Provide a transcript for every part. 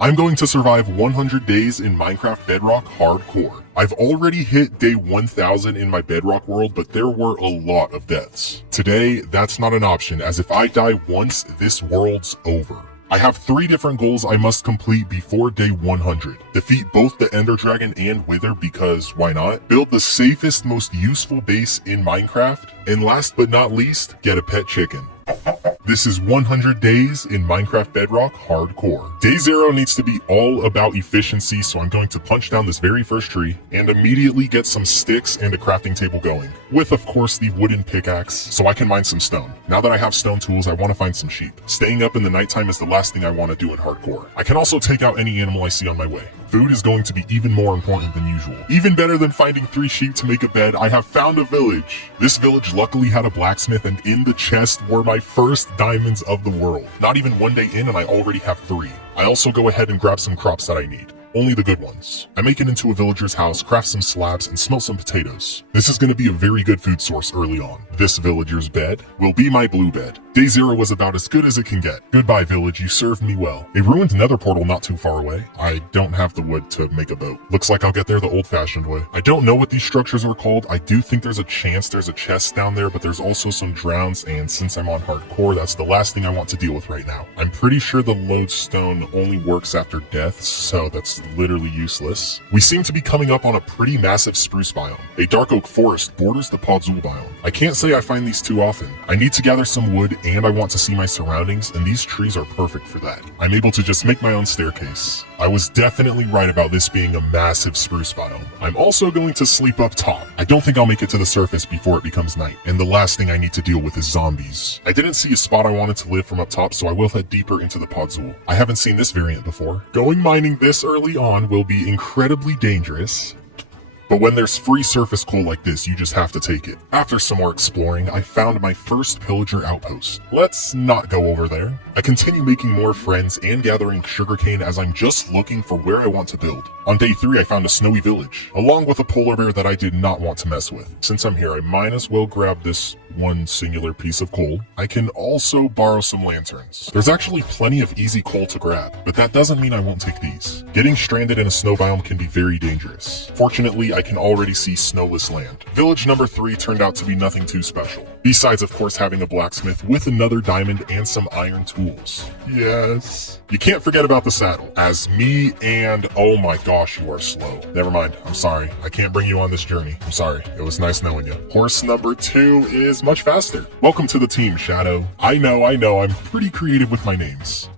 I'm going to survive 100 days in Minecraft Bedrock Hardcore. I've already hit day 1000 in my Bedrock world, but there were a lot of deaths. Today, that's not an option, as if I die once, this world's over. I have 3 different goals I must complete before day 100. Defeat both the Ender Dragon and Wither because why not? Build the safest, most useful base in Minecraft. And last but not least, get a pet chicken. This is 100 days in Minecraft Bedrock Hardcore. Day 0 needs to be all about efficiency, so I'm going to punch down this very first tree and immediately get some sticks and a crafting table going. With, of course, the wooden pickaxe, so I can mine some stone. Now that I have stone tools, I want to find some sheep. Staying up in the nighttime is the last thing I want to do in Hardcore. I can also take out any animal I see on my way. Food is going to be even more important than usual. Even better than finding 3 sheep to make a bed, I have found a village. This village luckily had a blacksmith, and in the chest were my first diamonds of the world. Not even one day in and I already have 3. I also go ahead and grab some crops that I need. Only the good ones. I make it into a villager's house, craft some slabs, and smelt some potatoes. This is going to be a very good food source early on. This villager's bed will be my blue bed. Day 0 was about as good as it can get. Goodbye village, you served me well. A ruined nether portal not too far away. I don't have the wood to make a boat. Looks like I'll get there the old-fashioned way. I don't know what these structures are called. I do think there's a chance there's a chest down there, but there's also some drowns, and since I'm on hardcore, that's the last thing I want to deal with right now. I'm pretty sure the lodestone only works after death, so that's literally useless. We seem to be coming up on a pretty massive spruce biome. A dark oak forest borders the podzol biome. I can't say I find these too often. I need to gather some wood and I want to see my surroundings, and these trees are perfect for that. I'm able to just make my own staircase. I was definitely right about this being a massive spruce biome. I'm also going to sleep up top. I don't think I'll make it to the surface before it becomes night, and the last thing I need to deal with is zombies. I didn't see a spot I wanted to live from up top, so I will head deeper into the podzol. I haven't seen this variant before. Going mining this early on will be incredibly dangerous, but when there's free surface coal like this, you just have to take it. After some more exploring, I found my first pillager outpost. Let's not go over there. I continue making more friends and gathering sugarcane as I'm just looking for where I want to build. On day 3, I found a snowy village, along with a polar bear that I did not want to mess with. Since I'm here, I might as well grab this one singular piece of coal. I can also borrow some lanterns. There's actually plenty of easy coal to grab, but that doesn't mean I won't take these. Getting stranded in a snow biome can be very dangerous. Fortunately, I can already see snowless land. Village number 3 turned out to be nothing too special, besides of course having a blacksmith with another diamond and some iron tools. Yes. You can't forget about the saddle, as me and oh my gosh, you are slow. Never mind, I'm sorry. I can't bring you on this journey. I'm sorry. It was nice knowing you. Horse number 2 is much faster. Welcome to the team, Shadow. I know, I'm pretty creative with my names.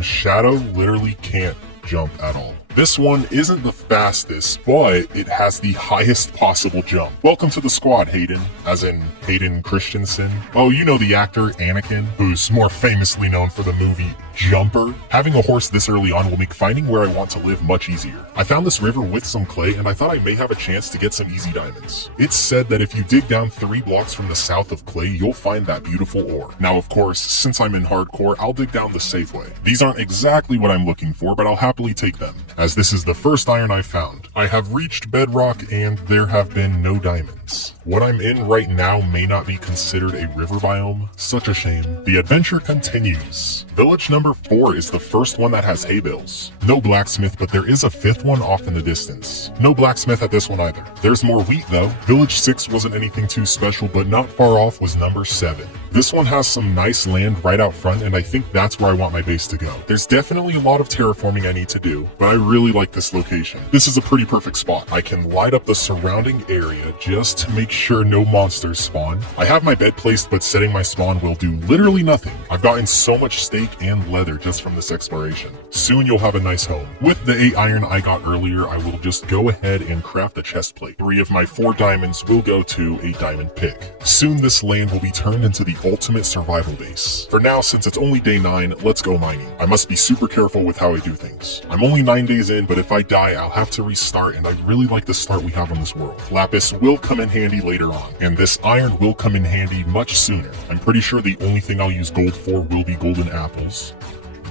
Shadow literally can't jump at all. This one isn't the fastest, but it has the highest possible jump. Welcome to the squad, Hayden. As in Hayden Christensen. Oh, you know the actor Anakin, who's more famously known for the movie Jumper. Having a horse this early on will make finding where I want to live much easier. I found this river with some clay, and I thought I may have a chance to get some easy diamonds. It's said that if you dig down 3 blocks from the south of clay, you'll find that beautiful ore. Now, of course, since I'm in hardcore, I'll dig down the safe way. These aren't exactly what I'm looking for, but I'll happily take them, as this is the first iron I found. I have reached bedrock, and there have been no diamonds. What I'm in right now may not be considered a river biome. Such a shame. The adventure continues. Village number 4 is the first one that has hay bales. No blacksmith, but there is a 5th one off in the distance. No blacksmith at this one either. There's more wheat though. Village 6 wasn't anything too special, but not far off was number 7. This one has some nice land right out front, and I think that's where I want my base to go. There's definitely a lot of terraforming I need to do, but I really like this location. This is a pretty perfect spot. I can light up the surrounding area just to make sure no monsters spawn. I have my bed placed, but setting my spawn will do literally nothing. I've gotten so much steak and leather just from this exploration. Soon you'll have a nice home. With the 8 iron I got earlier, I will just go ahead and craft a chest plate. 3 of my 4 diamonds will go to a diamond pick. Soon this land will be turned into the ultimate survival base. For now, since it's only day 9, let's go mining. I must be super careful with how I do things. I'm only 9 days in, but if I die, I'll have to restart, and I really like the start we have on this world. Lapis will come in handy later on, and this iron will come in handy much sooner. I'm pretty sure the only thing I'll use gold for will be golden apples.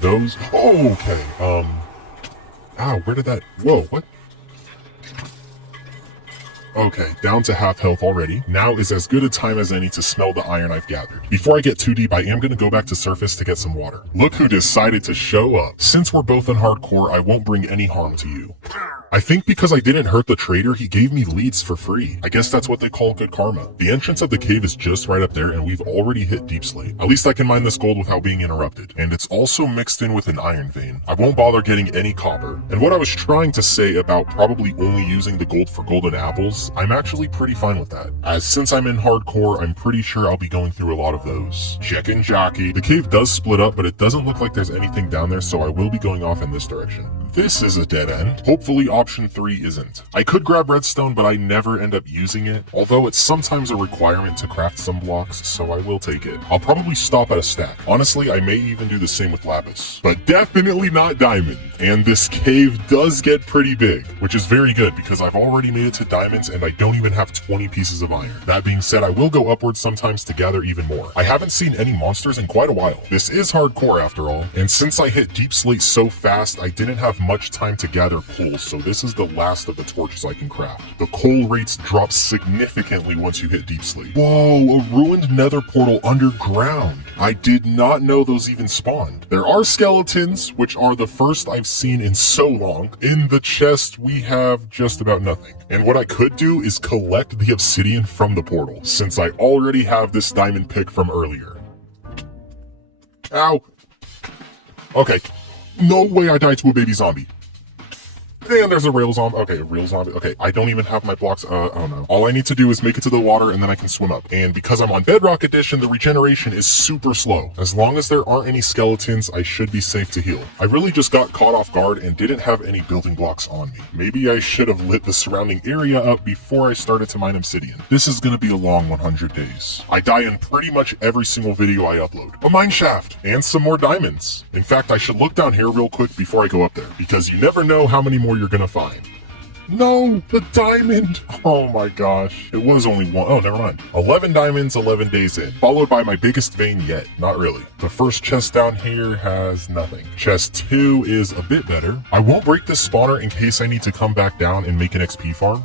Those, oh, okay, where did that, whoa, what? Okay, down to half health already. Now is as good a time as any to smell the iron I've gathered. Before I get too deep, I am going to go back to surface to get some water. Look who decided to show up. Since we're both in hardcore, I won't bring any harm to you. I think because I didn't hurt the trader, he gave me leads for free. I guess that's what they call good karma. The entrance of the cave is just right up there, and we've already hit deep slate. At least I can mine this gold without being interrupted. And it's also mixed in with an iron vein. I won't bother getting any copper. And what I was trying to say about probably only using the gold for golden apples, I'm actually pretty fine with that. As since I'm in hardcore, I'm pretty sure I'll be going through a lot of those. Checkin' jockey. The cave does split up, but it doesn't look like there's anything down there, so I will be going off in this direction. This is a dead end. Hopefully option 3 isn't. I could grab redstone, but I never end up using it, although it's sometimes a requirement to craft some blocks, so I will take it. I'll probably stop at a stack. Honestly, I may even do the same with lapis, but definitely not diamond. And this cave does get pretty big, which is very good because I've already made it to diamonds and I don't even have 20 pieces of iron. That being said, I will go upwards sometimes to gather even more. I haven't seen any monsters in quite a while. This is hardcore after all, and since I hit deep slate so fast, I didn't have much time to gather coal, so this is the last of the torches I can craft. The coal rates drop significantly once you hit deep slate. Whoa, a ruined nether portal underground. I did not know those even spawned. There are skeletons, which are the first I've seen in so long. In the chest, we have just about nothing. And what I could do is collect the obsidian from the portal, since I already have this diamond pick from earlier. Ow. Okay. No way I died to a baby zombie. And there's a rail zombie. Okay, a real zombie. Okay, I don't even have my blocks. Oh no. All I need to do is make it to the water and then I can swim up. And because I'm on Bedrock Edition, the regeneration is super slow. As long as there aren't any skeletons, I should be safe to heal. I really just got caught off guard and didn't have any building blocks on me. Maybe I should have lit the surrounding area up before I started to mine obsidian. This is gonna be a long 100 days. I die in pretty much every single video I upload. A mine shaft and some more diamonds. In fact, I should look down here real quick before I go up there, because you never know how many more you're gonna find. No, the diamond. Oh my gosh. It was only one. Oh, never mind. 11 diamonds, 11 days in, followed by my biggest vein yet. Not really. The first chest down here has nothing. Chest 2 is a bit better. I won't break this spawner in case I need to come back down and make an XP farm.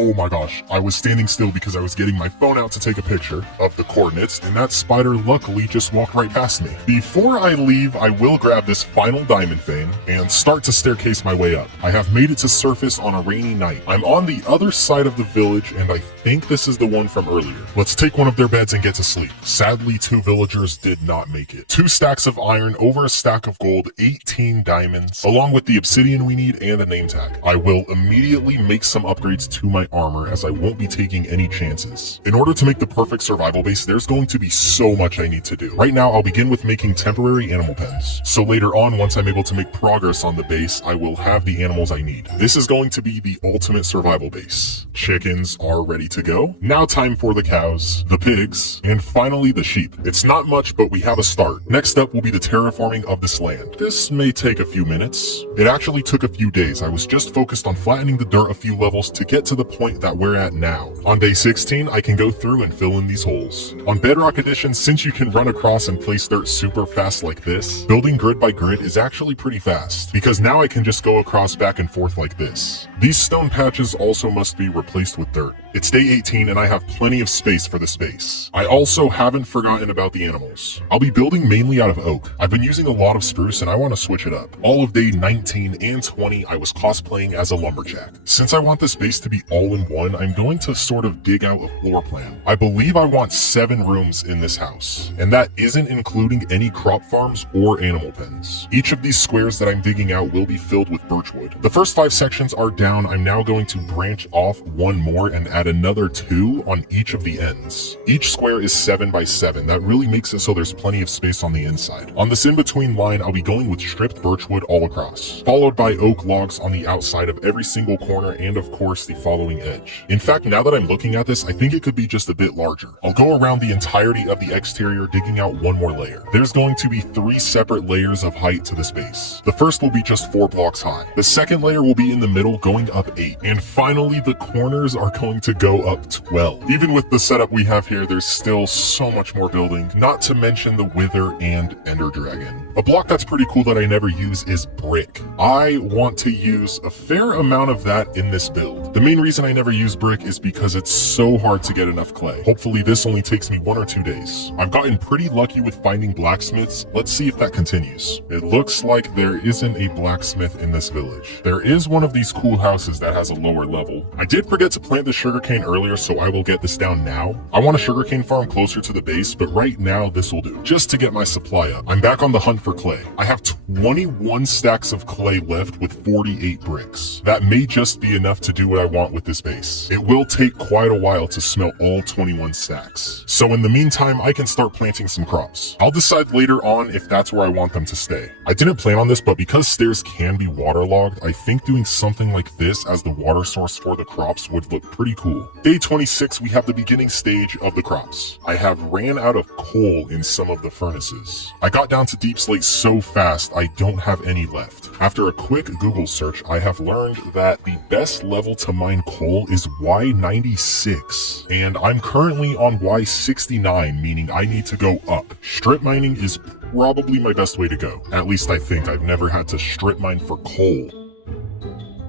Oh my gosh, I was standing still because I was getting my phone out to take a picture of the coordinates, and that spider luckily just walked right past me. Before I leave, I will grab this final diamond vein and start to staircase my way up. I have made it to surface on a rainy night. I'm on the other side of the village, and I think this is the one from earlier. Let's take one of their beds and get to sleep. Sadly, 2 villagers did not make it. 2 stacks of iron, over a stack of gold, 18 diamonds, along with the obsidian we need and a name tag. I will immediately make some upgrades to my armor, as I won't be taking any chances. In order to make the perfect survival base, there's going to be so much I need to do. Right now, I'll begin with making temporary animal pens. So later on, once I'm able to make progress on the base, I will have the animals I need. This is going to be the ultimate survival base. Chickens are ready to go. Now time for the cows, the pigs, and finally the sheep. It's not much, but we have a start. Next up will be the terraforming of this land. This may take a few minutes. It actually took a few days. I was just focused on flattening the dirt a few levels to get to the point that we're at now. On day 16, I can go through and fill in these holes. On Bedrock Edition, since you can run across and place dirt super fast like this, building grid by grid is actually pretty fast, because now I can just go across back and forth like this. These stone patches also must be replaced with dirt. It's day 18 and I have plenty of space for the space. I also haven't forgotten about the animals. I'll be building mainly out of oak. I've been using a lot of spruce and I want to switch it up. All of day 19 and 20, I was cosplaying as a lumberjack. Since I want the space to be all in one, I'm going to sort of dig out a floor plan. I believe I want 7 rooms in this house, and that isn't including any crop farms or animal pens. Each of these squares that I'm digging out will be filled with birchwood. The first 5 sections are down. I'm now going to branch off 1 more and add another 2 on each of the ends. Each square is 7 by 7. That really makes it so there's plenty of space on the inside. On this in-between line, I'll be going with stripped birchwood all across, followed by oak logs on the outside of every single corner and of course the following edge. In fact, now that I'm looking at this, I think it could be just a bit larger. I'll go around the entirety of the exterior, digging out 1 more layer. There's going to be 3 separate layers of height to this base. The first will be just 4 blocks high. The second layer will be in the middle, going up 8. And finally, the corners are going to to go up 12. Even with the setup we have here, there's still so much more building, not to mention the Wither and Ender Dragon. A block that's pretty cool that I never use is brick. I want to use a fair amount of that in this build. The main reason I never use brick is because it's so hard to get enough clay. Hopefully this only takes me 1 or 2 days. I've gotten pretty lucky with finding blacksmiths. Let's see if that continues. It looks like there isn't a blacksmith in this village. There is one of these cool houses that has a lower level. I did forget to plant the sugarcane earlier, so I will get this down now. I want a sugarcane farm closer to the base, but right now this will do, just to get my supply up. I'm back on the hunt for clay. I have 21 stacks of clay left with 48 bricks. That may just be enough to do what I want with this base. It will take quite a while to smelt all 21 stacks. So in the meantime, I can start planting some crops. I'll decide later on if that's where I want them to stay. I didn't plan on this, but because stairs can be waterlogged, I think doing something like this as the water source for the crops would look pretty cool. Day 26, we have the beginning stage of the crops. I have ran out of coal in some of the furnaces. I got down to deep slate so fast, I don't have any left. After a quick Google search, I have learned that the best level to mine coal is Y96, and I'm currently on Y69, meaning I need to go up. Strip mining is probably my best way to go. At least I think. I've never had to strip mine for coal.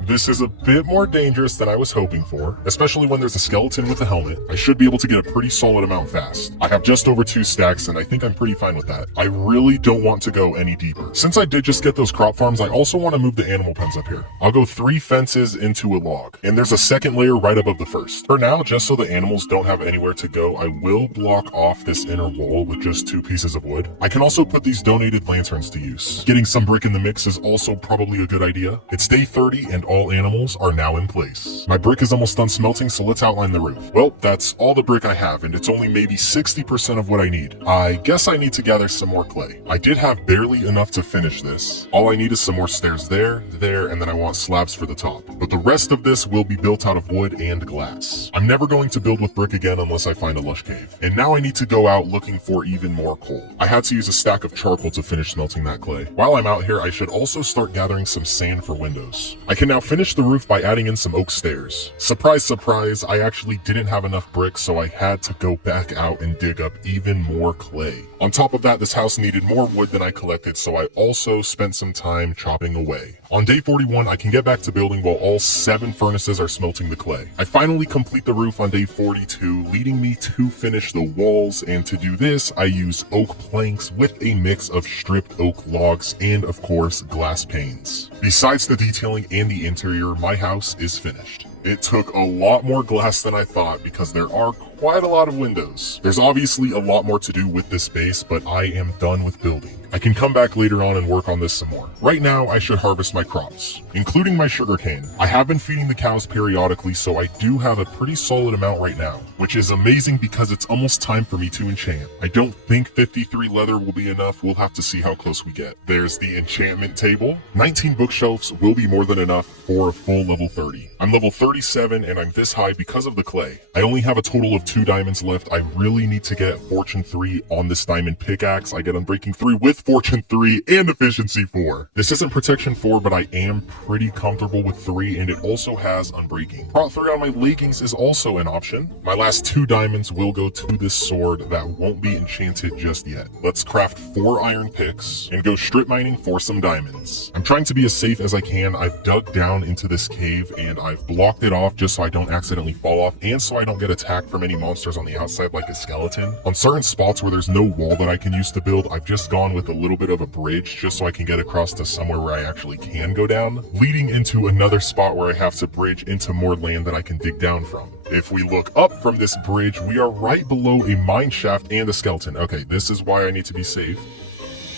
This is a bit more dangerous than I was hoping for, especially when there's a skeleton with a helmet. I should be able to get a pretty solid amount fast. I have just over 2 stacks and I think I'm pretty fine with that. I really don't want to go any deeper. Since I did just get those crop farms, I also want to move the animal pens up here. I'll go 3 fences into a log, and there's a second layer right above the first. For now, just so the animals don't have anywhere to go, I will block off this inner wall with just 2 pieces of wood. I can also put these donated lanterns to use. Getting some brick in the mix is also probably a good idea. It's day 30 and all animals are now in place. My brick is almost done smelting, so let's outline the roof. Well, that's all the brick I have, and it's only maybe 60% of what I need. I guess I need to gather some more clay. I did have barely enough to finish this. All I need is some more stairs there, and then I want slabs for the top. But the rest of this will be built out of wood and glass. I'm never going to build with brick again unless I find a lush cave. And now I need to go out looking for even more coal. I had to use a stack of charcoal to finish smelting that clay. While I'm out here, I should also start gathering some sand for windows. I can now finish the roof by adding in some oak stairs. Surprise, surprise, I actually didn't have enough bricks, so I had to go back out and dig up even more clay. On top of that, this house needed more wood than I collected, so I also spent some time chopping away. On day 41, I can get back to building while all 7 furnaces are smelting the clay. I finally complete the roof on day 42, leading me to finish the walls, and to do this, I use oak planks with a mix of stripped oak logs and, of course, glass panes. Besides the detailing and the interior, my house is finished. It took a lot more glass than I thought because there are quite a lot of windows. There's obviously a lot more to do with this base, but I am done with building. I can come back later on and work on this some more. Right now, I should harvest my crops, including my sugarcane. I have been feeding the cows periodically, so I do have a pretty solid amount right now, which is amazing because it's almost time for me to enchant. I don't think 53 leather will be enough. We'll have to see how close we get. There's the enchantment table. 19 bookshelves will be more than enough for a full level 30. I'm level 37 and I'm this high because of the clay. I only have a total of 2 diamonds left. I really need to get Fortune 3 on this diamond pickaxe. I get Unbreaking 3 with Fortune 3 and Efficiency 4. This isn't Protection 4, but I am pretty comfortable with 3, and it also has Unbreaking. Prot 3 on my leggings is also an option. My last 2 diamonds will go to this sword that won't be enchanted just yet. Let's craft 4 iron picks and go strip mining for some diamonds. I'm trying to be as safe as I can. I've dug down into this cave and I've blocked it off just so I don't accidentally fall off and so I don't get attacked from any monsters on the outside like a skeleton. On certain spots where there's no wall that I can use to build, I've just gone with a little bit of a bridge just so I can get across to somewhere where I actually can go down, leading into another spot where I have to bridge into more land that I can dig down from. If we look up from this bridge, we are right below a mine shaft and a skeleton. Okay, this is why I need to be safe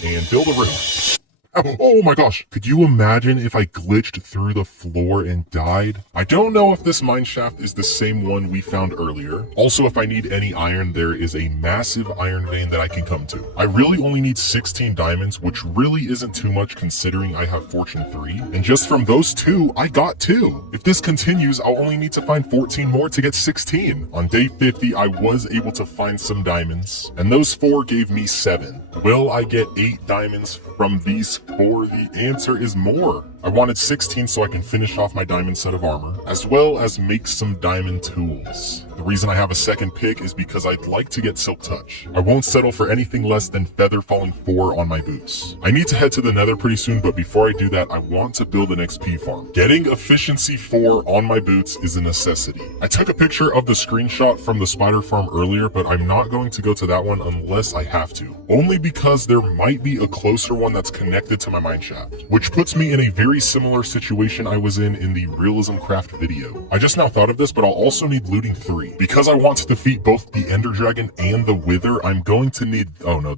and build a roof. Oh my gosh, could you imagine if I glitched through the floor and died? I don't know if this mine shaft is the same one we found earlier. Also, if I need any iron, there is a massive iron vein that I can come to. I really only need 16 diamonds, which really isn't too much considering I have Fortune 3. And just from those 2, I got 2. If this continues, I'll only need to find 14 more to get 16. On day 50, I was able to find some diamonds, and those 4 gave me 7. Will I get 8 diamonds from these 4? The answer is more. I wanted 16 so I can finish off my diamond set of armor, as well as make some diamond tools. The reason I have a second pick is because I'd like to get Silk Touch. I won't settle for anything less than Feather Falling 4 on my boots. I need to head to the Nether pretty soon, but before I do that, I want to build an XP farm. Getting Efficiency 4 on my boots is a necessity. I took a picture of the screenshot from the spider farm earlier, but I'm not going to go to that one unless I have to. Only because there might be a closer one that's connected to my mineshaft, which puts me in a very similar situation I was in the Realism Craft video. I just now thought of this, but I'll also need looting 3. Because I want to defeat both the Ender Dragon and the Wither, I'm going to need... Oh no,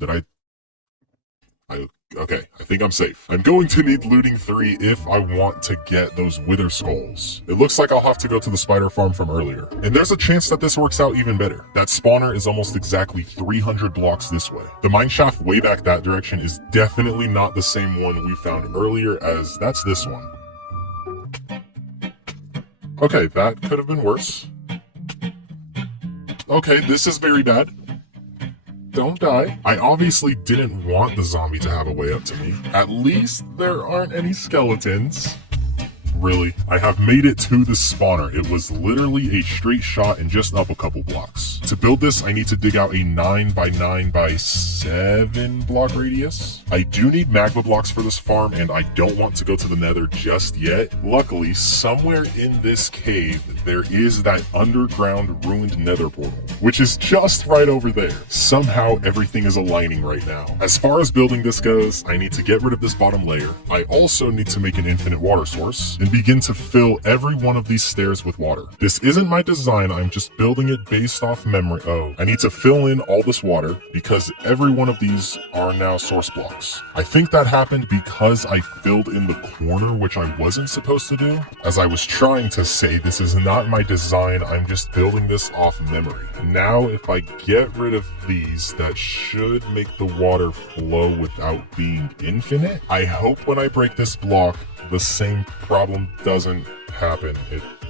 okay, I think I'm safe. I'm going to need looting 3 if I want to get those Wither skulls. It looks like I'll have to go to the spider farm from earlier. And there's a chance that this works out even better. That spawner is almost exactly 300 blocks this way. The mineshaft way back that direction is definitely not the same one we found earlier, as that's this one. Okay, that could have been worse. Okay, this is very bad. Don't die. I obviously didn't want the zombie to have a way up to me. At least there aren't any skeletons. Really, I have made it to the spawner. It was literally a straight shot and just up a couple blocks. To build this, I need to dig out a 9 by 9 by 7 block radius. I do need magma blocks for this farm, and I don't want to go to the Nether just yet. Luckily, somewhere in this cave, there is that underground ruined Nether portal, which is just right over there. Somehow, everything is aligning right now. As far as building this goes, I need to get rid of this bottom layer. I also need to make an infinite water source and begin to fill every one of these stairs with water. This isn't my design, I'm just building it based off memory. Oh, I need to fill in all this water because every one of these are now source blocks. I think that happened because I filled in the corner, which I wasn't supposed to do. As I was trying to say, this is not my design, I'm just building this off memory. Now, if I get rid of these, that should make the water flow without being infinite. I hope when I break this block, the same problem doesn't happen.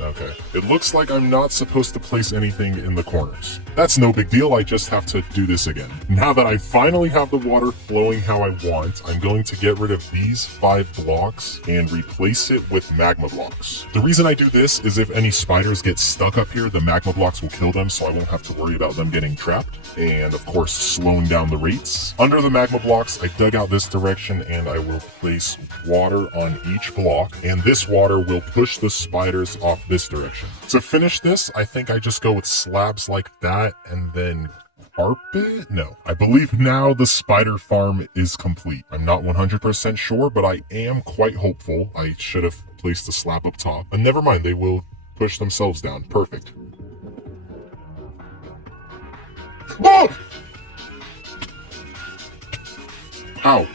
Okay. It looks like I'm not supposed to place anything in the corners. That's no big deal, I just have to do this again. Now that I finally have the water flowing how I want, I'm going to get rid of these 5 blocks and replace it with magma blocks. The reason I do this is if any spiders get stuck up here, the magma blocks will kill them, so I won't have to worry about them getting trapped, and of course slowing down the rates. Under the magma blocks, I dug out this direction and I will place water on each block, and this water will push the spiders off this direction. To finish this, I think I just go with slabs like that and then carpet? No. I believe now the spider farm is complete. I'm not 100% sure, but I am quite hopeful. I should have placed a slab up top. And never mind, they will push themselves down. Perfect. Oh! Ow.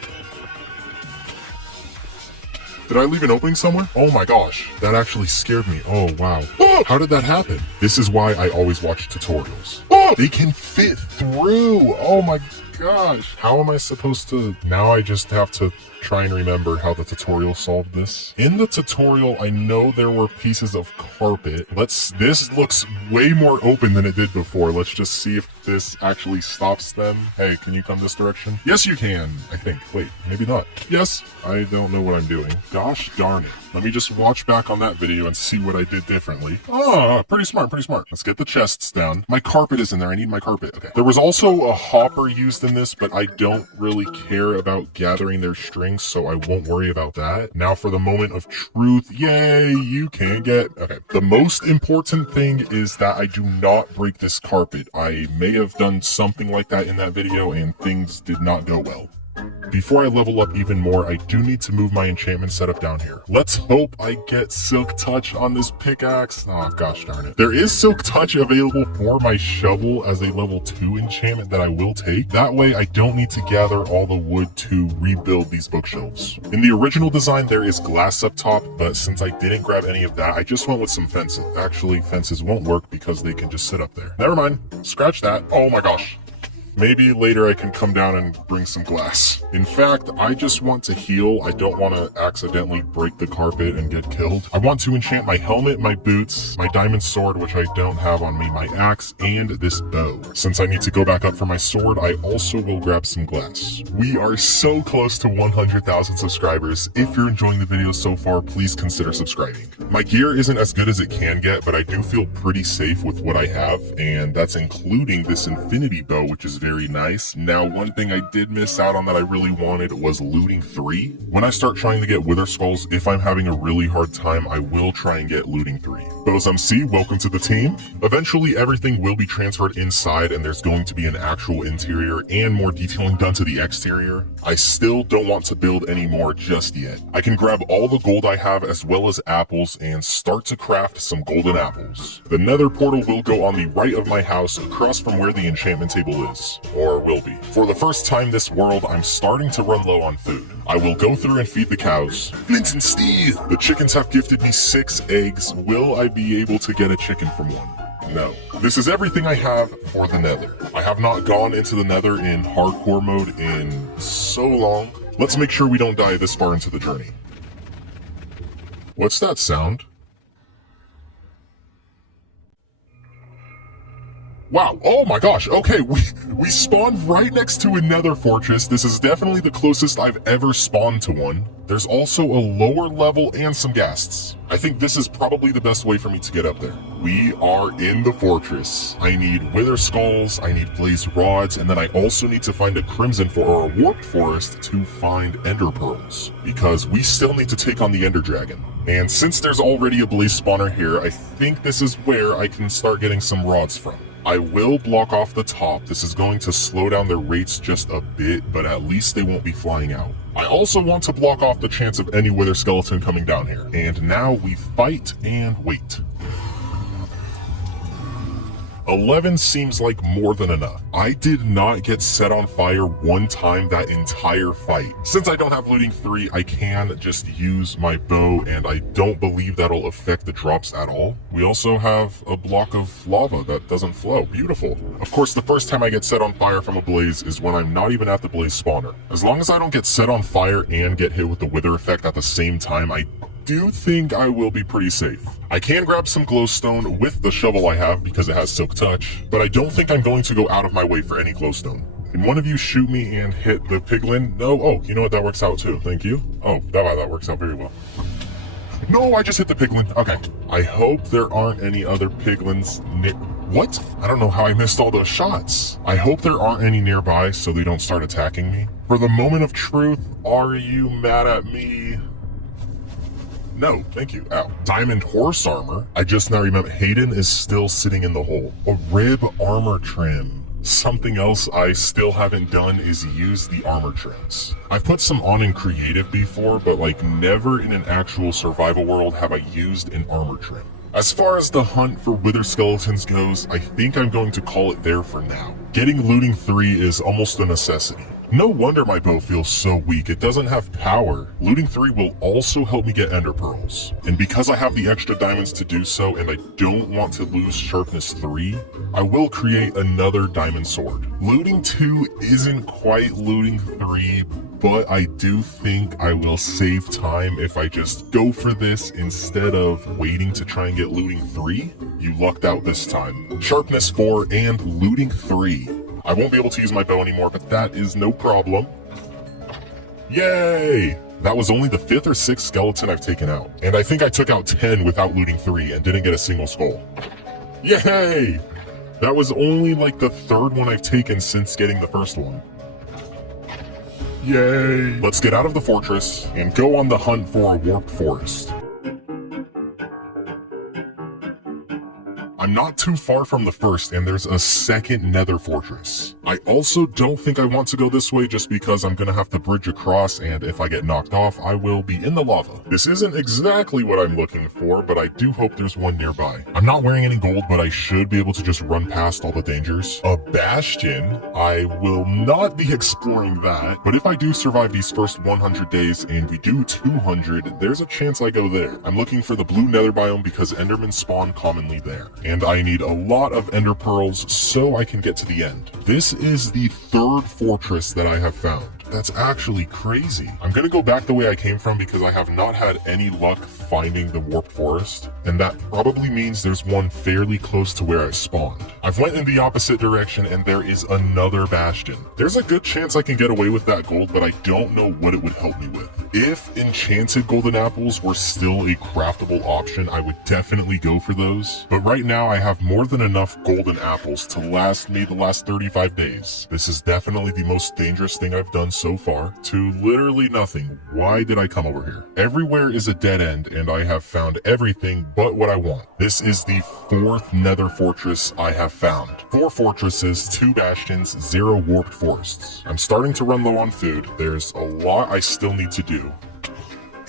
Did I leave an opening somewhere? Oh my gosh, that actually scared me. Oh wow. Oh, how did that happen? This is why I always watch tutorials. Oh, they can fit through. Oh my gosh. How am I supposed to? Now I just have to try and remember how the tutorial solved this. In the tutorial, I know there were pieces of carpet. This looks way more open than it did before. Let's just see if this actually stops them. Hey, can you come this direction? Yes, you can, I think. Wait, maybe not. Yes, I don't know what I'm doing. Gosh darn it. Let me just watch back on that video and see what I did differently. Oh, pretty smart, pretty smart. Let's get the chests down. My carpet is in there. I need my carpet. Okay. There was also a hopper used in this, but I don't really care about gathering their strings, so I won't worry about that. Now for the moment of truth. Yay, you can get... Okay. The most important thing is that I do not break this carpet. I may have done something like that in that video and things did not go well. Before I level up even more, I do need to move my enchantment setup down here. Let's hope I get Silk Touch on this pickaxe. Oh, gosh darn it. There is Silk Touch available for my shovel as a level 2 enchantment that I will take. That way, I don't need to gather all the wood to rebuild these bookshelves. In the original design, there is glass up top, but since I didn't grab any of that, I just went with some fences. Actually, fences won't work because they can just sit up there. Never mind. Scratch that. Oh my gosh. Maybe later I can come down and bring some glass. In fact, I just want to heal. I don't want to accidentally break the carpet and get killed. I want to enchant my helmet, my boots, my diamond sword, which I don't have on me, my axe, and this bow. Since I need to go back up for my sword, I also will grab some glass. We are so close to 100,000 subscribers. If you're enjoying the video so far, please consider subscribing. My gear isn't as good as it can get, but I do feel pretty safe with what I have, and that's including this infinity bow, which is very nice. Now, one thing I did miss out on that I really wanted was looting 3. When I start trying to get wither skulls, if I'm having a really hard time, I will try and get looting 3. Bows MC, welcome to the team. Eventually, everything will be transferred inside, and there's going to be an actual interior and more detailing done to the exterior. I still don't want to build any more just yet. I can grab all the gold I have as well as apples and start to craft some golden apples. The nether portal will go on the right of my house across from where the enchantment table is, or will be. For the first time this world, I'm starting to run low on food. I will go through and feed the cows. Flint and steel! The chickens have gifted me 6 eggs. Will I be able to get a chicken from one? No. This is everything I have for the nether. I have not gone into the nether in hardcore mode in so long. Let's make sure we don't die this far into the journey. What's that sound? Wow, oh my gosh, okay, we spawned right next to a nether fortress. This is definitely the closest I've ever spawned to one. There's also a lower level and some ghasts. I think this is probably the best way for me to get up there. We are in the fortress. I need wither skulls, I need blaze rods, and then I also need to find a crimson or a warped forest to find ender pearls, because we still need to take on the ender dragon. And since there's already a blaze spawner here, I think this is where I can start getting some rods from. I will block off the top. This is going to slow down their rates just a bit, but at least they won't be flying out. I also want to block off the chance of any wither skeleton coming down here. And now we fight and wait. 11 seems like more than enough. I did not get set on fire one time that entire fight. Since I don't have looting 3, I can just use my bow, and I don't believe that'll affect the drops at all. We also have a block of lava that doesn't flow. Beautiful. Of course, the first time I get set on fire from a blaze is when I'm not even at the blaze spawner. As long as I don't get set on fire and get hit with the wither effect at the same time, I do think I will be pretty safe. I can grab some glowstone with the shovel I have because it has silk touch, but I don't think I'm going to go out of my way for any glowstone. Can one of you shoot me and hit the piglin? No? Oh, you know what? That works out too. Thank you. Oh, that works out very well. No, I just hit the piglin. Okay. I hope there aren't any other piglins What? I don't know how I missed all those shots. I hope there aren't any nearby so they don't start attacking me. For the moment of truth, are you mad at me? No, thank you. Ow. Diamond horse armor. I just now remember Hayden is still sitting in the hole. A rib armor trim. Something else I still haven't done is use the armor trims. I've put some on in creative before, but like never in an actual survival world have I used an armor trim. As far as the hunt for wither skeletons goes, I think I'm going to call it there for now. Getting looting 3 is almost a necessity. No wonder my bow feels so weak, it doesn't have power. Looting 3 will also help me get ender pearls. And because I have the extra diamonds to do so and I don't want to lose sharpness 3, I will create another diamond sword. Looting 2 isn't quite looting 3, but I do think I will save time if I just go for this instead of waiting to try and get looting 3. You lucked out this time. Sharpness 4 and looting 3. I won't be able to use my bow anymore, but that is no problem. Yay! That was only the 5th or 6th skeleton I've taken out. And I think I took out 10 without looting 3 and didn't get a single skull. Yay! That was only like the 3rd one I've taken since getting the 1st one. Yay! Let's get out of the fortress and go on the hunt for a warped forest. I'm not too far from the first, and there's a 2nd nether fortress. I also don't think I want to go this way just because I'm gonna have to bridge across, and if I get knocked off, I will be in the lava. This isn't exactly what I'm looking for, but I do hope there's one nearby. I'm not wearing any gold, but I should be able to just run past all the dangers. A bastion? I will not be exploring that, but if I do survive these first 100 days and we do 200, there's a chance I go there. I'm looking for the blue nether biome because endermen spawn commonly there. and I need a lot of ender pearls so I can get to the end. This is the third fortress that I have found. That's actually crazy. I'm gonna go back the way I came from because I have not had any luck finding the warped forest, and that probably means there's one fairly close to where I spawned. I've went in the opposite direction and there is another bastion. There's a good chance I can get away with that gold, but I don't know what it would help me with. If enchanted golden apples were still a craftable option, I would definitely go for those. But right now I have more than enough golden apples to last me the last 35 days. This is definitely the most dangerous thing I've done so far, to literally nothing. Why did I come over here? Everywhere is a dead end and I have found everything but what I want. This is the fourth nether fortress I have found. 4 fortresses, 2 bastions, 0 warped forests. I'm starting to run low on food. There's a lot I still need to do.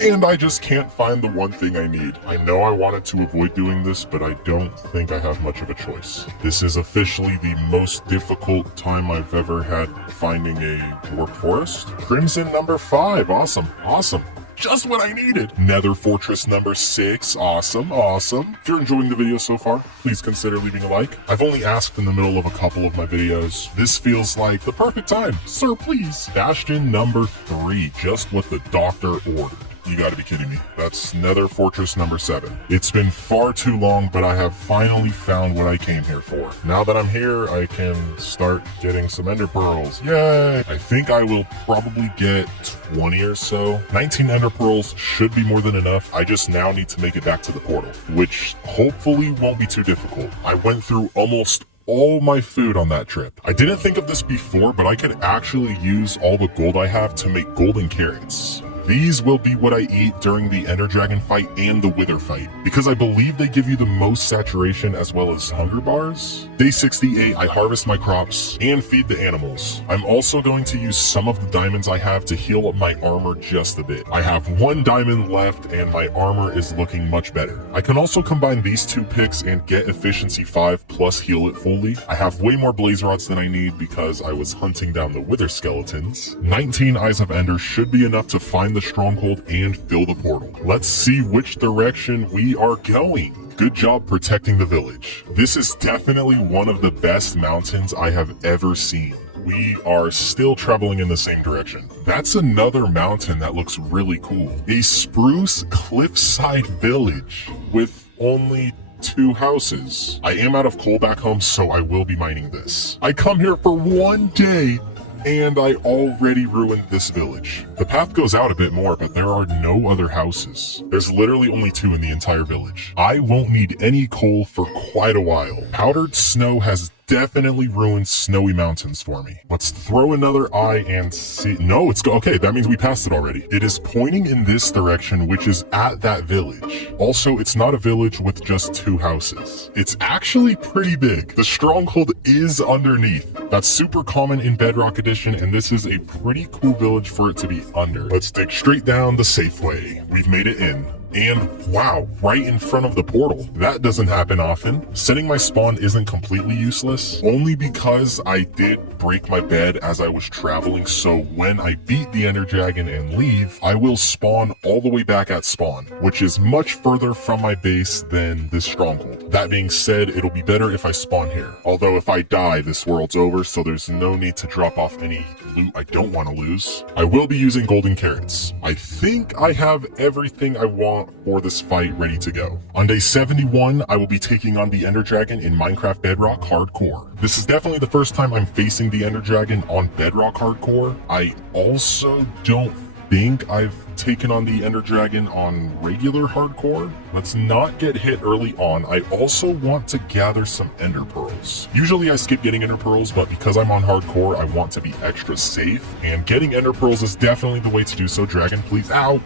And I just can't find the one thing I need. I know I wanted to avoid doing this, but I don't think I have much of a choice. This is officially the most difficult time I've ever had finding a warped forest. Crimson number 5, awesome, awesome. Just what I needed. Nether fortress number 6, awesome, awesome. If you're enjoying the video so far, please consider leaving a like. I've only asked in the middle of a couple of my videos. This feels like the perfect time. Sir, please. Bastion number 3, just what the doctor ordered. You gotta be kidding me. That's Nether Fortress number 7. It's been far too long, but I have finally found what I came here for. Now that I'm here, I can start getting some ender pearls. Yay! I think I will probably get 20 or so. 19 ender pearls should be more than enough. I just now need to make it back to the portal, which hopefully won't be too difficult. I went through almost all my food on that trip. I didn't think of this before, but I could actually use all the gold I have to make golden carrots. These will be what I eat during the Ender Dragon fight and the Wither fight, because I believe they give you the most saturation as well as hunger bars. Day 68, I harvest my crops and feed the animals. I'm also going to use some of the diamonds I have to heal up my armor just a bit. I have 1 diamond left and my armor is looking much better. I can also combine these 2 picks and get efficiency 5 plus heal it fully. I have way more blaze rods than I need because I was hunting down the Wither skeletons. 19 Eyes of Ender should be enough to find the stronghold and fill the portal. Let's see which direction we are going. Good job protecting the village. This is definitely one of the best mountains I have ever seen. We are still traveling in the same direction. That's another mountain that looks really cool. A spruce cliffside village with only 2 houses. I am out of coal back home, so I will be mining this. I come here for 1 day and I already ruined this village. The path goes out a bit more, but there are no other houses. There's literally only 2 in the entire village. I won't need any coal for quite a while. Powdered snow has definitely ruined snowy mountains for me. Let's throw another eye and see. No, okay, that means we passed it already. It is pointing in this direction, which is at that village. Also, it's not a village with just 2 houses. It's actually pretty big. The stronghold is underneath. That's super common in Bedrock Edition, and this is a pretty cool village for it to be under. Let's dig straight down the safe way. We've made it in. And wow, right in front of the portal. That doesn't happen often. Setting my spawn isn't completely useless, only because I did break my bed as I was traveling, so when I beat the Ender Dragon and leave, I will spawn all the way back at spawn, which is much further from my base than this stronghold. That being said, it'll be better if I spawn here. Although if I die, this world's over, so there's no need to drop off any loot I don't want to lose. I will be using golden carrots. I think I have everything I want for this fight ready to go. On day 71, I will be taking on the Ender Dragon in Minecraft Bedrock Hardcore. This is definitely the first time I'm facing the Ender Dragon on Bedrock Hardcore. I also don't think I've taken on the Ender Dragon on regular hardcore. Let's not get hit early on. I also want to gather some ender pearls. Usually I skip getting ender pearls, but because I'm on hardcore, I want to be extra safe, and getting ender pearls is definitely the way to do so. Dragon, please. Ow!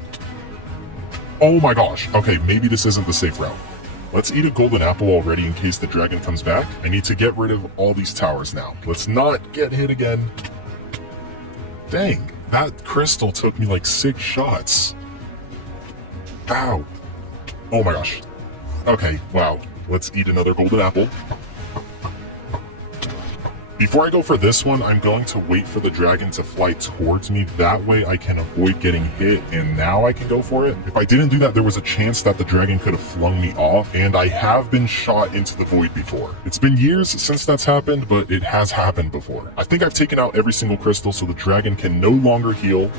Oh my gosh. Okay, maybe this isn't the safe route. Let's eat a golden apple already in case the dragon comes back. I need to get rid of all these towers now. Let's not get hit again. Dang, that crystal took me like 6 shots. Ow. Oh my gosh. Okay, wow. Let's eat another golden apple. Before I go for this one, I'm going to wait for the dragon to fly towards me. That way I can avoid getting hit, and now I can go for it. If I didn't do that, there was a chance that the dragon could have flung me off, and I have been shot into the void before. It's been years since that's happened, but it has happened before. I think I've taken out every single crystal so the dragon can no longer heal,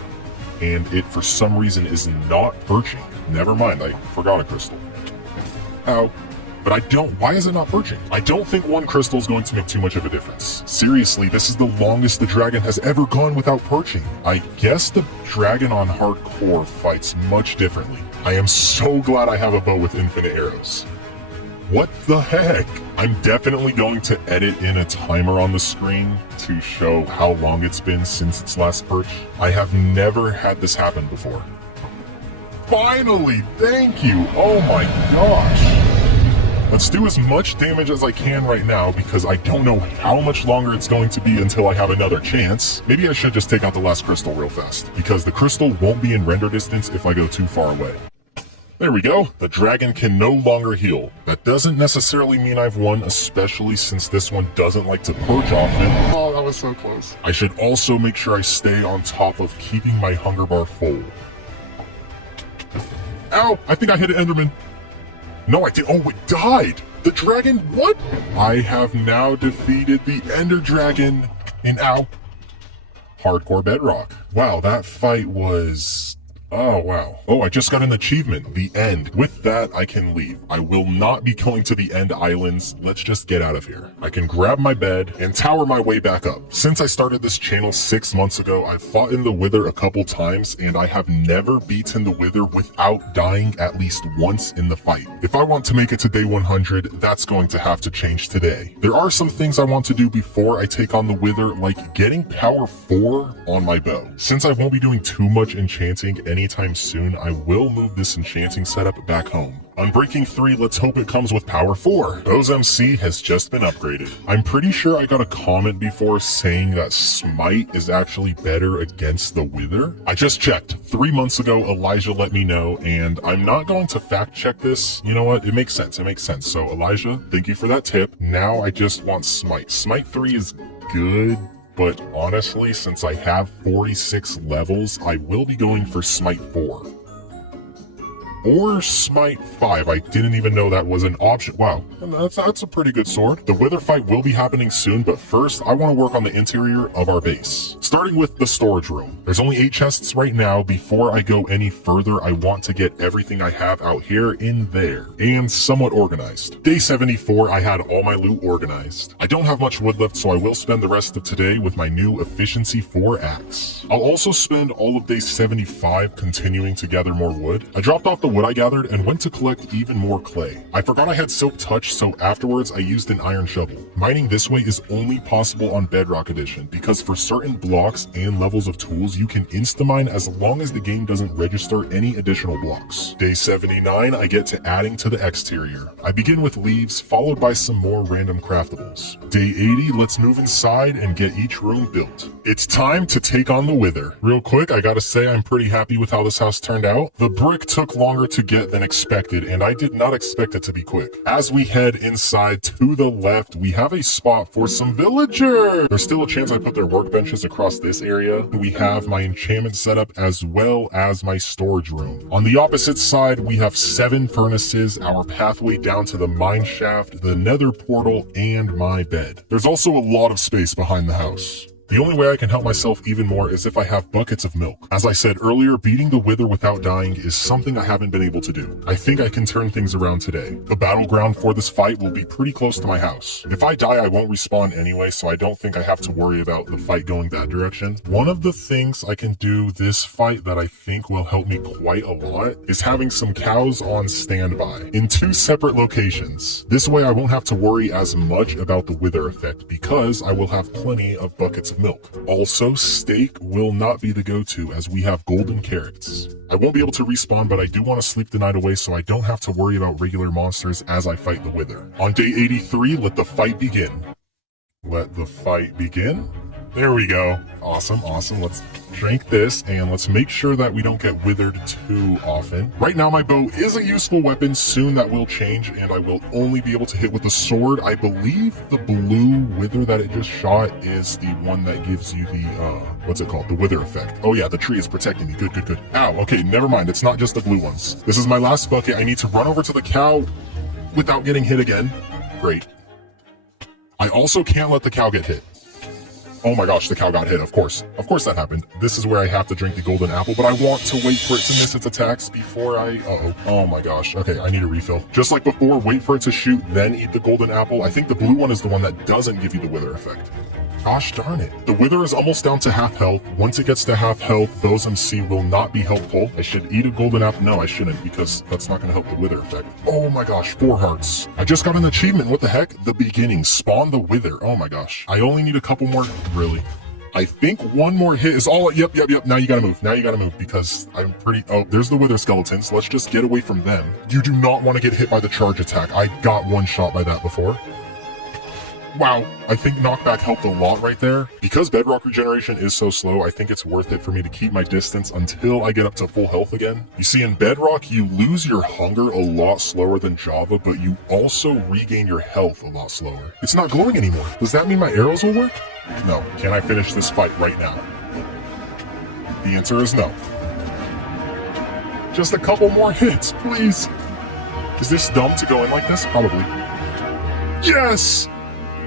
and it for some reason is not perching. Never mind, I forgot a crystal. Ow. But why is it not perching? I don't think one crystal is going to make too much of a difference. Seriously, this is the longest the dragon has ever gone without perching. I guess the dragon on hardcore fights much differently. I am so glad I have a bow with infinite arrows. What the heck? I'm definitely going to edit in a timer on the screen to show how long it's been since its last perch. I have never had this happen before. Finally, thank you. Oh my gosh. Let's do as much damage as I can right now because I don't know how much longer it's going to be until I have another chance. Maybe I should just take out the last crystal real fast because the crystal won't be in render distance if I go too far away. There we go. The dragon can no longer heal. That doesn't necessarily mean I've won, especially since this one doesn't like to perch often. Oh, that was so close. I should also make sure I stay on top of keeping my hunger bar full. Ow! I think I hit an Enderman. No, I did. Oh, it died. The dragon, what? I have now defeated the Ender Dragon in Hardcore Bedrock. Wow, that fight was... Oh, wow. Oh, I just got an achievement, the end. With that, I can leave. I will not be going to the End Islands. Let's just get out of here. I can grab my bed and tower my way back up. Since I started this channel 6 months ago, I've fought in the Wither a couple times, and I have never beaten the Wither without dying at least once in the fight. If I want to make it to day 100, that's going to have to change today. There are some things I want to do before I take on the Wither, like getting power 4 on my bow. Since I won't be doing too much enchanting anytime soon, I will move this enchanting setup back home. On Breaking 3, let's hope it comes with power 4. Bow's MC has just been upgraded. I'm pretty sure I got a comment before saying that Smite is actually better against the Wither. I just checked. 3 months ago, Elijah let me know, and I'm not going to fact check this. You know what? It makes sense. It makes sense. So Elijah, thank you for that tip. Now I just want Smite. Smite 3 is good. But honestly, since I have 46 levels, I will be going for Smite 4. Or Smite 5. I didn't even know that was an option. Wow, that's a pretty good sword. The Wither fight will be happening soon, but first, I want to work on the interior of our base. Starting with the storage room. There's only 8 chests right now. Before I go any further, I want to get everything I have out here in there, and somewhat organized. Day 74, I had all my loot organized. I don't have much wood left, so I will spend the rest of today with my new Efficiency 4 axe. I'll also spend all of day 75 continuing to gather more wood. I dropped off the wood I gathered and went to collect even more clay. I forgot I had Silk Touch, so afterwards I used an iron shovel. Mining this way is only possible on Bedrock Edition because for certain blocks and levels of tools you can insta-mine as long as the game doesn't register any additional blocks. Day 79, I get to adding to the exterior. I begin with leaves, followed by some more random craftables. Day 80, let's move inside and get each room built. It's time to take on the Wither. Real quick, I gotta say I'm pretty happy with how this house turned out. The brick took longer to get than expected, and I did not expect it to be quick. As we head inside to the left, we have a spot for some villagers. There's still a chance I put their workbenches across this area. We have my enchantment setup as well as my storage room. On the opposite side, we have 7 furnaces, our pathway down to the mine shaft, the nether portal, and my bed. There's also a lot of space behind the house. The only way I can help myself even more is if I have buckets of milk. As I said earlier, beating the Wither without dying is something I haven't been able to do. I think I can turn things around today. The battleground for this fight will be pretty close to my house. If I die, I won't respawn anyway, so I don't think I have to worry about the fight going that direction. One of the things I can do this fight that I think will help me quite a lot is having some cows on standby in 2 separate locations. This way I won't have to worry as much about the Wither effect because I will have plenty of buckets of milk. Also, steak will not be the go-to as we have golden carrots. I won't be able to respawn, but I do want to sleep the night away so I don't have to worry about regular monsters as I fight the Wither. On day 83, let the fight begin. Let the fight begin? There we go. Awesome, awesome. Let's drink this, and let's make sure that we don't get withered too often. Right now, my bow is a useful weapon. Soon that will change, and I will only be able to hit with the sword. I believe the blue wither that it just shot is the one that gives you the, what's it called? The wither effect. Oh yeah, the tree is protecting me. Good, good, good. Ow, okay, never mind. It's not just the blue ones. This is my last bucket. I need to run over to the cow without getting hit again. Great. I also can't let the cow get hit. Oh my gosh, the cow got hit, of course. Of course that happened. This is where I have to drink the golden apple, but I want to wait for it to miss its attacks before I... Oh my gosh. Okay, I need a refill. Just like before, wait for it to shoot, then eat the golden apple. I think the blue one is the one that doesn't give you the wither effect. Gosh darn it. The wither is almost down to half health. Once it gets to half health, those MC will not be helpful. I should eat a golden apple. No, I shouldn't, because that's not going to help the wither effect. Oh my gosh, 4 hearts. I just got an achievement. What the heck? The beginning. Spawn the wither. Oh my gosh. I only need a couple more. Really? I think one more hit is all. Yep. Now you gotta move. Now you gotta move because I'm pretty. Oh, there's the wither skeletons. Let's just get away from them. You do not want to get hit by the charge attack. I got one shot by that before. Wow, I think knockback helped a lot right there. Because bedrock regeneration is so slow, I think it's worth it for me to keep my distance until I get up to full health again. You see, in bedrock, you lose your hunger a lot slower than Java, but you also regain your health a lot slower. It's not glowing anymore. Does that mean my arrows will work? No. Can I finish this fight right now? The answer is no. Just a couple more hits, please. Is this dumb to go in like this? Probably. Yes!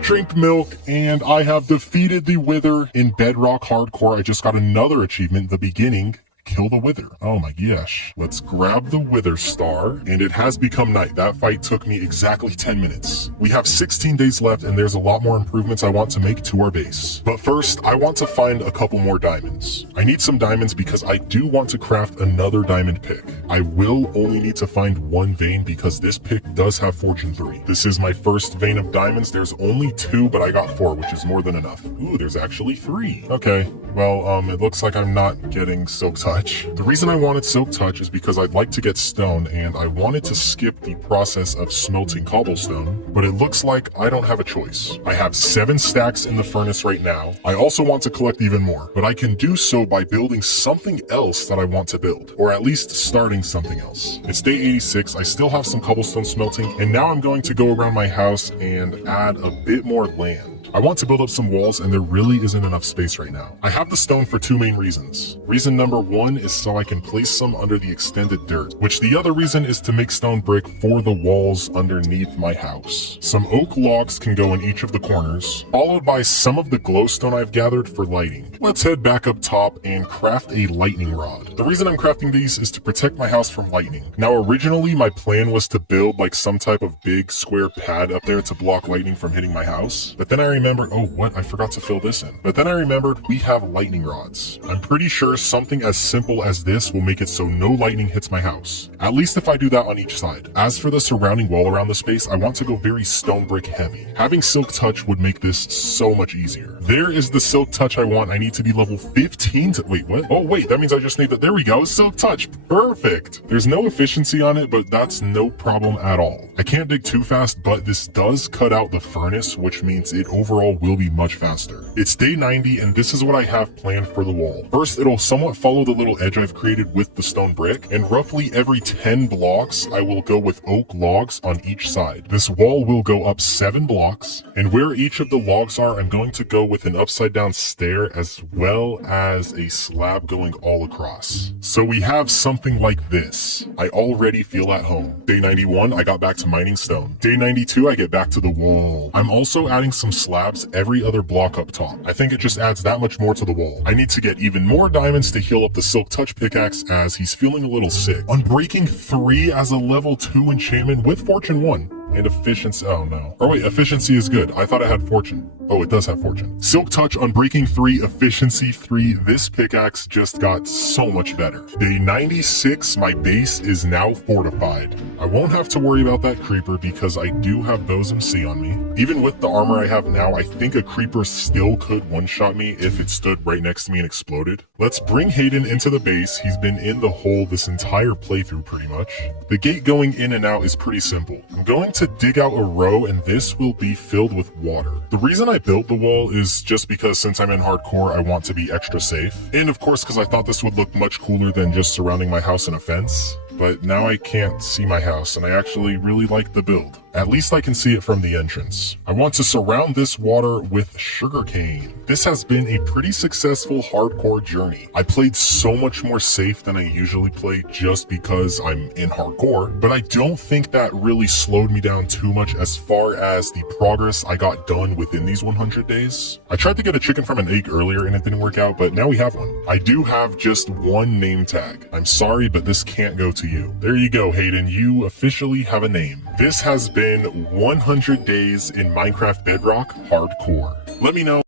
Drink milk, and I have defeated the wither in Bedrock Hardcore. I just got another achievement, the beginning. Kill the wither. Oh my gosh. Let's grab the wither star, and it has become night. That fight took me exactly 10 minutes. We have 16 days left, and there's a lot more improvements I want to make to our base. But first, I want to find a couple more diamonds. I need some diamonds because I do want to craft another diamond pick. I will only need to find one vein because this pick does have fortune 3. This is my first vein of diamonds. There's only 2, but I got 4, which is more than enough. Ooh, there's actually 3. Okay, well, it looks like I'm not getting silk touch. The reason I wanted silk touch is because I'd like to get stone, and I wanted to skip the process of smelting cobblestone, but it looks like I don't have a choice. I have 7 stacks in the furnace right now. I also want to collect even more, but I can do so by building something else that I want to build, or at least starting something else. It's day 86, I still have some cobblestone smelting, and now I'm going to go around my house and add a bit more land. I want to build up some walls, and there really isn't enough space right now. I have the stone for 2 main reasons. Reason number 1 is so I can place some under the extended dirt, which the other reason is to make stone brick for the walls underneath my house. Some oak logs can go in each of the corners, followed by some of the glowstone I've gathered for lighting. Let's head back up top and craft a lightning rod. The reason I'm crafting these is to protect my house from lightning. Now, originally my plan was to build like some type of big square pad up there to block lightning from hitting my house, but then I remembered, oh what, I forgot to fill this in. But then I remembered we have lightning rods. I'm pretty sure something as simple as this will make it so no lightning hits my house. At least if I do that on each side. As for the surrounding wall around the space, I want to go very stone brick heavy. Having silk touch would make this so much easier. There is the silk touch I want. I need to be level 15 to, wait, what? Oh wait, that means I just need that, there we go, silk touch, perfect. There's no efficiency on it, but that's no problem at all. I can't dig too fast, but this does cut out the furnace, which means it overall will be much faster. It's day 90, and this is what I have planned for the wall. First, it'll somewhat follow the little edge I've created with the stone brick, and roughly every 10 blocks, I will go with oak logs on each side. This wall will go up 7 blocks, and where each of the logs are, I'm going to go with an upside down stair as well as a slab going all across. So we have something like this. I already feel at home. Day 91, I got back to mining stone. Day 92, I get back to the wall. I'm also adding some slabs every other block up top. I think it just adds that much more to the wall. I need to get even more diamonds to heal up the silk touch pickaxe as he's feeling a little sick. Unbreaking 3 as a level 2 enchantment with fortune 1. And efficiency, oh no. Oh wait, efficiency is good. I thought it had fortune. Oh, it does have fortune. Silk touch, unbreaking 3, efficiency 3. This pickaxe just got so much better. Day 96, my base is now fortified. I won't have to worry about that creeper because I do have those MC on me. Even with the armor I have now, I think a creeper still could one-shot me if it stood right next to me and exploded. Let's bring Hayden into the base. He's been in the hole this entire playthrough pretty much. The gate going in and out is pretty simple. I'm going to dig out a row and this will be filled with water. The reason I built the wall is just because since I'm in hardcore, I want to be extra safe. And of course, because I thought this would look much cooler than just surrounding my house in a fence. But now I can't see my house and I actually really like the build. At least I can see it from the entrance. I want to surround this water with sugarcane. This has been a pretty successful hardcore journey. I played so much more safe than I usually play just because I'm in hardcore, but I don't think that really slowed me down too much as far as the progress I got done within these 100 days. I tried to get a chicken from an egg earlier and it didn't work out, but now we have one. I do have just one name tag. I'm sorry, but this can't go to you. There you go, Hayden. You officially have a name. This has been 100 days in Minecraft Bedrock Hardcore. Let me know